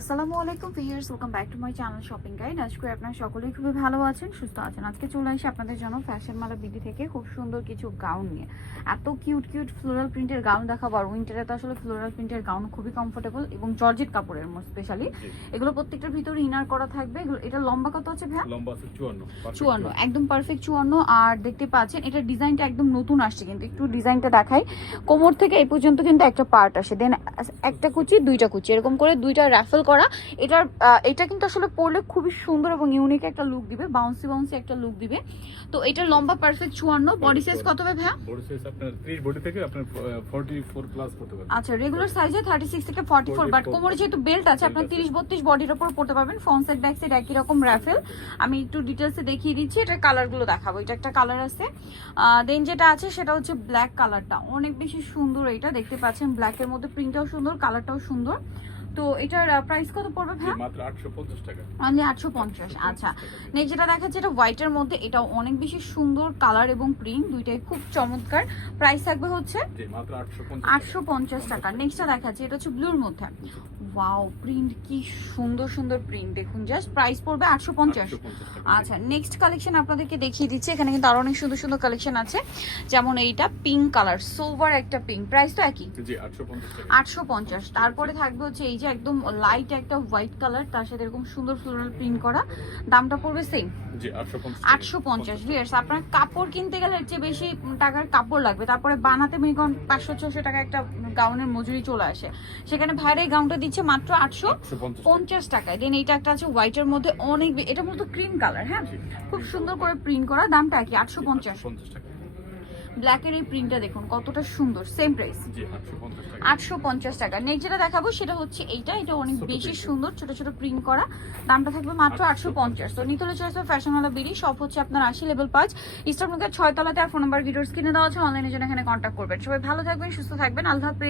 আসসালামু আলাইকুম viewers, welcome back to my channel shopping guide. আজকে আপনারা সকলেই খুবই ভালো আছেন, সুস্থ আছেন। আজকে চলে আসি আপনাদের জন্য ফ্যাশন মালা বিডি থেকে খুব সুন্দর কিছু গাউন নিয়ে। এত কিউট কিউট ফ্লোরাল প্রিন্টের গাউন দেখাবো। আর উইন্টারে তো আসলে ফ্লোরাল প্রিন্টের গাউন খুবই কমফোর্টেবল এবং জর্জেট কাপড়ের স্পেশালি এগুলো প্রত্যেকটার ভিতরে ইনার করা থাকবে। এটা লম্বা কত আছে ভাইয়া? লম্বা আছে 54, একদম পারফেক্ট 54। আর দেখতে পাচ্ছেন এটার ডিজাইনটা একদম নতুন আসছে, কিন্তু একটু ডিজাইনটা দেখাই। কোমর থেকে এই পর্যন্ত কিন্তু একটা পার্ট আসে, দেন একটা কুচি দুইটা কুচি এরকম করে দুইটা রাফেল করা। এটা কিন্তু আসলে পরলে খুবই সুন্দর এবং ইউনিক একটা লুক দিবে, বাউন্সি বাউন্সি একটা লুক দিবে। তো এটার লম্বা পারফেক্ট 54। বডি সাইজ কত হবে ভাইয়া? বডি সাইজ আপনার 30 বডি থেকে আপনার 44 প্লাস করতে পারবেন। আচ্ছা, রেগুলার সাইজে 36 থেকে 44, বাট কোমরে যেহেতু বেল্ট আছে আপনার 30 32 বডির উপর পড়তে পারবেন। ফ্রন্ট সাইড ব্যাক সাইড একই রকম রাফেল। আমি একটু ডিটেইলসে দেখিয়ে দিচ্ছি, এটার কালারগুলো দেখাবো। এটা একটা কালার আছে, দেন যেটা আছে সেটা হচ্ছে ব্ল্যাক কালারটা, অনেক বেশি সুন্দর। এটা দেখতে পাচ্ছেন ব্ল্যাকের মধ্যে প্রিন্টটাও সুন্দর, কালারটাও সুন্দর। তো এটার প্রাইস কত পড়বে ভাই? মাত্র 850 টাকা। অনলি 850। আচ্ছা, নেক্সট যেটা দেখাচ্ছে এটা হোয়াইটের মধ্যে, এটাও অনেক বেশি সুন্দর কালার এবং প্রিন্ট দুইটাই খুব চমৎকার। প্রাইস থাকবে হচ্ছে জি মাত্র 850 টাকা। নেক্সটটা দেখাচ্ছে এটা হচ্ছে ব্লুর মধ্যে। ওয়াও, প্রিন্ট কি সুন্দর সুন্দর প্রিন্ট, দেখুন জাস্ট। প্রাইস পড়বে 850। আচ্ছা, নেক্সট কালেকশন আপনাদেরকে দেখিয়ে দিচ্ছি। এখানে কিন্তু আরো অনেক সুন্দর সুন্দর কালেকশন আছে, যেমন এইটা পিঙ্ক কালার, সোভার একটা পিঙ্ক। প্রাইস তো একই, জি 850 টাকা। 850। তারপরে থাকবে হচ্ছে এই যে একদম লাইট একটা হোয়াইট কালার, তার সাথে এরকম সুন্দর ফ্লোরাল প্রিন্ট করা। দামটা পড়বে সেম, জি 850। 850। ভিউয়ার্স, আপনার কাপড় কিনতে গেলে এর চেয়ে বেশি টাকার কাপড় লাগবে, তারপরে বানাতে মিনিমাম 500-600 টাকা একটা গাউনের মজুরি চলে আসে। সেখানে ভাইরা এই গাউনটা দিচ্ছে মাত্র 850 টাকায়। দেন এইটা একটা আছে হোয়াইটের মধ্যে, অনেক এটা মূলত ক্রিম কালার, হ্যাঁ, খুব সুন্দর করে প্রিন্ট করা। দামটা কি? 850 টাকা। ব্ল্যাকের এই প্রিন্টটা দেখুন কতটা সুন্দর, সেম প্রাইস, জি 850 টাকা। 850 টাকা। নেক্সট যেটা দেখাবো সেটা হচ্ছে এইটা, এটা অনেক বেশি সুন্দর, ছোট ছোট প্রিন্ট করা। দামটা থাকবে মাত্র 850। তো নিতলে চয়েস ফ্যাশন ওয়ালা বিডি, শপ হচ্ছে আপনার 80 লেভেল 5 ইস্টার্ন 6 তলাতে। আর ফোন নাম্বার ভিডিওস কিনে দেওয়া আছে, অনলাইনে জন্য এখানে কন্ট্যাক্ট করবেন। সবাই ভালো থাকবেন, সুস্থ থাকবেন, আল্লাহ হাফেজ।